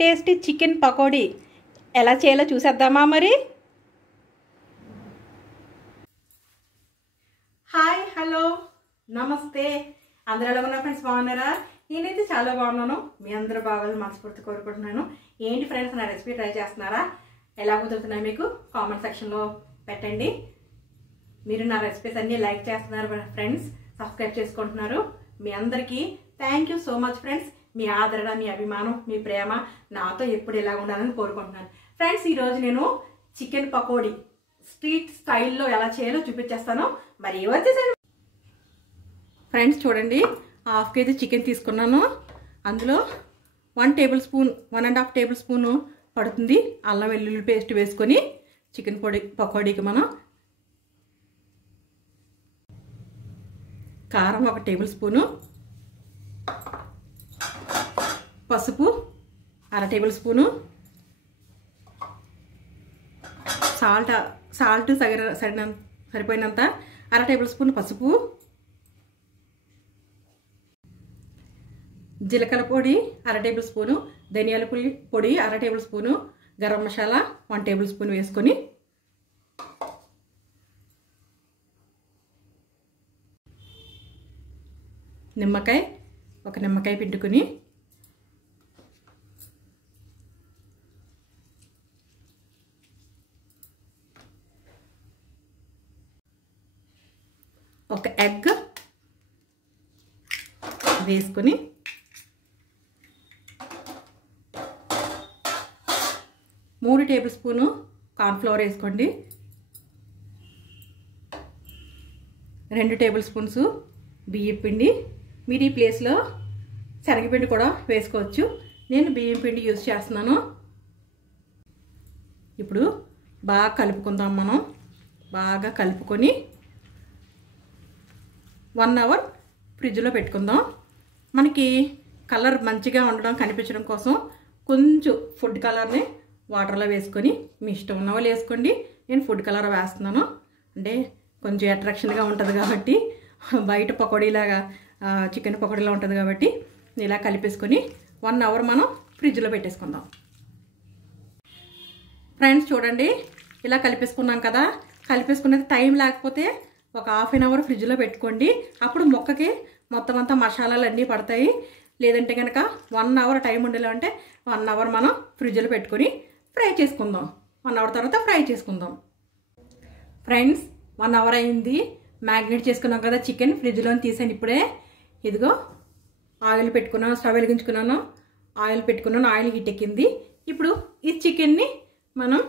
Tasty chicken pakodi ఎలా చేయాలో చూసేద్దామా మరి. హాయ్, హలో, నమస్తే. అందరూ ఎలా ఉన్నారు ఫ్రెండ్స్? బాగున్నారా? నేనైతే చాలా బాగున్నాను. మీ అందరూ బాగాలని మనస్ఫూర్తి కోరుకుంటున్నాను. ఏంటి ఫ్రెండ్స్, నా రెసిపీ ట్రై చేస్తున్నారా? ఎలా కుదురుతున్నాయి మీకు కామెంట్ సెక్షన్లో పెట్టండి. మీరు నా రెసిపీస్ అన్నీ లైక్ చేస్తున్నారు ఫ్రెండ్స్, సబ్స్క్రైబ్ చేసుకుంటున్నారు. మీ అందరికీ thank you so much friends. మీ ఆదరణ, మీ అభిమానం, మీ ప్రేమ నాతో ఎప్పుడు ఎలా ఉండాలని కోరుకుంటున్నాను ఫ్రెండ్స్. ఈరోజు నేను చికెన్ పకోడీ స్ట్రీట్ స్టైల్లో ఎలా చేయాలో చూపించేస్తాను. మరి వచ్చేసాను ఫ్రెండ్స్. చూడండి, 1/2 కేజీ చికెన్ తీసుకున్నాను. అందులో 1 టేబుల్ స్పూన్ 1.5 టేబుల్ స్పూన్ పడుతుంది అల్లం వెల్లుల్లి పేస్ట్ వేసుకొని చికెన్ పకోడీకి మనం కారం 1 టేబుల్ స్పూను, పసుపు 1/2 టేబుల్ స్పూను, సాల్ట్ సరిపోయినంత 1/2 టేబుల్ స్పూన్ పసుపు, జీలకర్ర పొడి 1/2 టేబుల్ స్పూను, ధనియాల పొడి 1/2 table spoon, garam masala 1 table spoon వేసుకొని నిమ్మకాయ 1 నిమ్మకాయ పిండుకొని ఒక ఎగ్ వేసుకొని మూడు టేబుల్ స్పూను కార్న్ఫ్లవర్ వేసుకోండి. 2 టేబుల్ స్పూన్స్ బియ్యం పిండి. మీరు ఈ ప్లేస్లో శనగపిండి కూడా వేసుకోవచ్చు. నేను బియ్యం పిండి యూజ్ చేస్తున్నాను. ఇప్పుడు బాగా కలుపుకుందాం. మనం బాగా కలుపుకొని 1 అవర్ ఫ్రిడ్జ్లో పెట్టుకుందాం. మనకి కలర్ మంచిగా ఉండడం కనిపించడం కోసం కొంచెం ఫుడ్ కలర్ని వాటర్లో వేసుకొని, మీ ఇష్టం ఉన్న వాళ్ళు వేసుకోండి. నేను ఫుడ్ కలర్ వేస్తున్నాను, అంటే కొంచెం అట్రాక్షన్గా ఉంటుంది కాబట్టి. బయట పకోడీలాగా చికెన్ పకోడీలా ఉంటుంది కాబట్టి ఇలా కలిపేసుకొని 1 అవర్ మనం ఫ్రిడ్జ్లో పెట్టేసుకుందాం ఫ్రెండ్స్. చూడండి, ఇలా కలిపేసుకున్నాం కదా. కలిపేసుకునేది టైం లేకపోతే ఒక 1/2 అవర్ ఫ్రిడ్జ్లో పెట్టుకోండి. అప్పుడు మొక్కకి మొత్తం అంతా మసాలాలు అన్నీ పడతాయి. లేదంటే కనుక 1 అవర్ టైం ఉండేలా అంటే 1 అవర్ మనం ఫ్రిడ్జ్లో పెట్టుకొని ఫ్రై చేసుకుందాం. 1 అవర్ తర్వాత ఫ్రై చేసుకుందాం ఫ్రెండ్స్. 1 అవర్ అయింది. మ్యాగ్నేట్ చేసుకున్నాం కదా చికెన్, ఫ్రిడ్జ్లో తీసాను ఇప్పుడే. ఇదిగో ఆయిల్ పెట్టుకున్నాను, స్టవ్ వెలిగించుకున్నాను, ఆయిల్ పెట్టుకున్నాను. ఆయిల్ హీట్ ఎక్కింది. ఇప్పుడు ఈ చికెన్ని మనం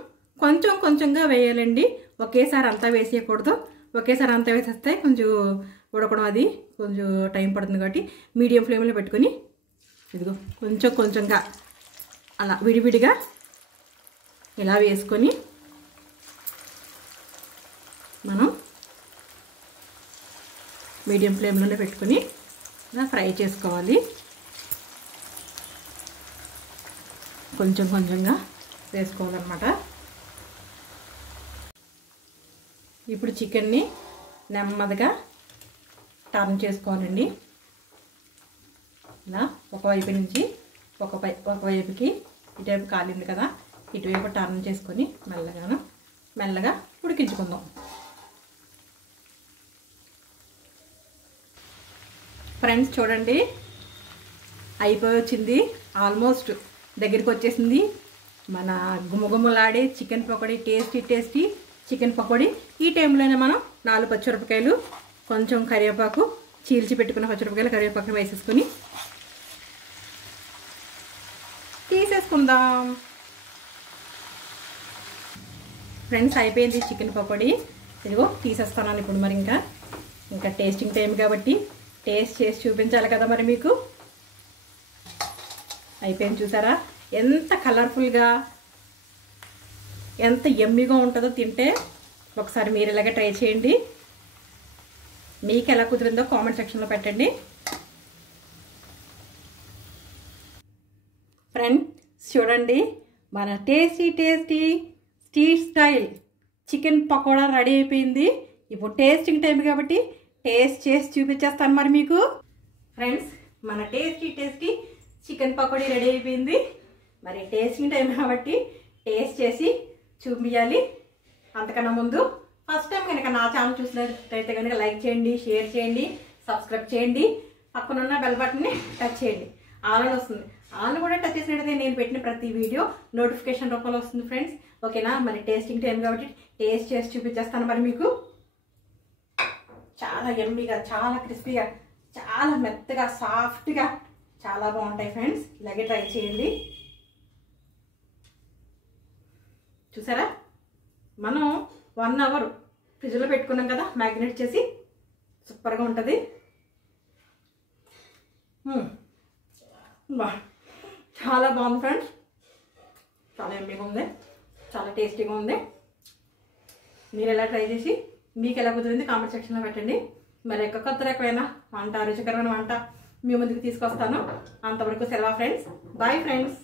కొంచెం కొంచెంగా వేయాలండి. ఒకేసారి అంతా వేసేయకూడదు. ఒకేసారి అంతా వేసేస్తే కొంచెం ఉడకడం అది కొంచెం టైం పడుతుంది కాబట్టి మీడియం ఫ్లేమ్లో పెట్టుకొని ఇదిగో కొంచెం కొంచెంగా అలా విడివిడిగా ఇలా వేసుకొని మనం మీడియం ఫ్లేమ్లోనే పెట్టుకొని ఇలా ఫ్రై చేసుకోవాలి. కొంచెం కొంచెంగా వేసుకోవాలన్నమాట. ఇప్పుడు చికెన్ని నెమ్మదిగా టర్న్ చేసుకోవాలండి. ఇలా ఒకవైపు నుంచి ఒకవైపుకి ఇటువైపు కాలింది కదా, ఇటువైపు టర్న్ చేసుకొని మెల్లగా ఉడికించుకుందాం ఫ్రెండ్స్. చూడండి, అయిపోయి వచ్చింది. ఆల్మోస్ట్ దగ్గరికి వచ్చేసింది మన గుమగుమలాడే chicken pakodi, tasty chicken pakodi. ఈ టైంలోనే మనం 4 పచ్చిమిరపకాయలు, కొంచెం కరివేపాకు, చీల్చి పెట్టుకున్న పచ్చిమిరపకాయలు, కరివేపాకు వేసేసుకొని తీసేసుకుందాం ఫ్రెండ్స్. అయిపోయింది చికెన్ పకోడీ. ఇదిగో తీసేస్తున్నాను ఇప్పుడు. మరి ఇంకా టేస్టింగ్ టైం కాబట్టి టేస్ట్ చేసి చూపించాలి కదా మరి మీకు. అయిపోయింది, చూసారా ఎంత కలర్ఫుల్గా, ఎంత యమ్మీగా ఉంటుందో తింటే. ఒకసారి మీరు ఇలాగే ట్రై చేయండి. మీకు ఎలా కుదిరిందో కామెంట్ సెక్షన్లో పెట్టండి ఫ్రెండ్స్. చూడండి, మన tasty street style chicken pakoda ready అయిపోయింది. ఇప్పుడు టేస్టింగ్ టైం కాబట్టి టేస్ట్ చేసి చూపించేస్తాను మరి మీకు ఫ్రెండ్స్. మన టేస్టీ చికెన్ పకోడీ రెడీ అయిపోయింది. మరి టేస్టింగ్ టైం కాబట్టి టేస్ట్ చేసి చూపించాలి. అంతకన్నా ముందు ఫస్ట్ టైం కనుక నా ఛానల్ చూసినట్టయితే కనుక లైక్ చేయండి, షేర్ చేయండి, సబ్స్క్రైబ్ చేయండి, పక్కనున్న బెల్ బటన్ని టచ్ చేయండి. ఆల్ అని వస్తుంది. ఆల్ కూడా టచ్ చేసినట్టయితే నేను పెట్టిన ప్రతి వీడియో నోటిఫికేషన్ రూపంలో వస్తుంది ఫ్రెండ్స్. ఓకేనా? మరి టేస్టింగ్ టైం కాబట్టి టేస్ట్ చేసి చూపించేస్తాను. మరి మీకు చాలా ఎమ్మీగా, చాలా క్రిస్పీగా, చాలా మెత్తగా, సాఫ్ట్గా చాలా బాగుంటాయి ఫ్రెండ్స్. ఇలాగే ట్రై చేయండి. చూసారా, మనం 1 అవర్ ఫ్రిడ్జ్లో పెట్టుకున్నాం కదా మ్యాగ్నేట్ చేసి. సూపర్గా ఉంటుంది. చాలా బాగుంది ఫ్రెండ్స్. చాలా ఎమ్మీగా ఉంది, చాలా టేస్టీగా ఉంది. మీరు ఎలా ట్రై చేసి మీకు ఎలా కుదిరింది కామెంట్ సెక్షన్లో పెట్టండి. మరి కొత్త రకమైన వంట, రుచికరమైన వంట మీ ముందుకు తీసుకొస్తాను. అంతవరకు సెలవు ఫ్రెండ్స్. Bye friends.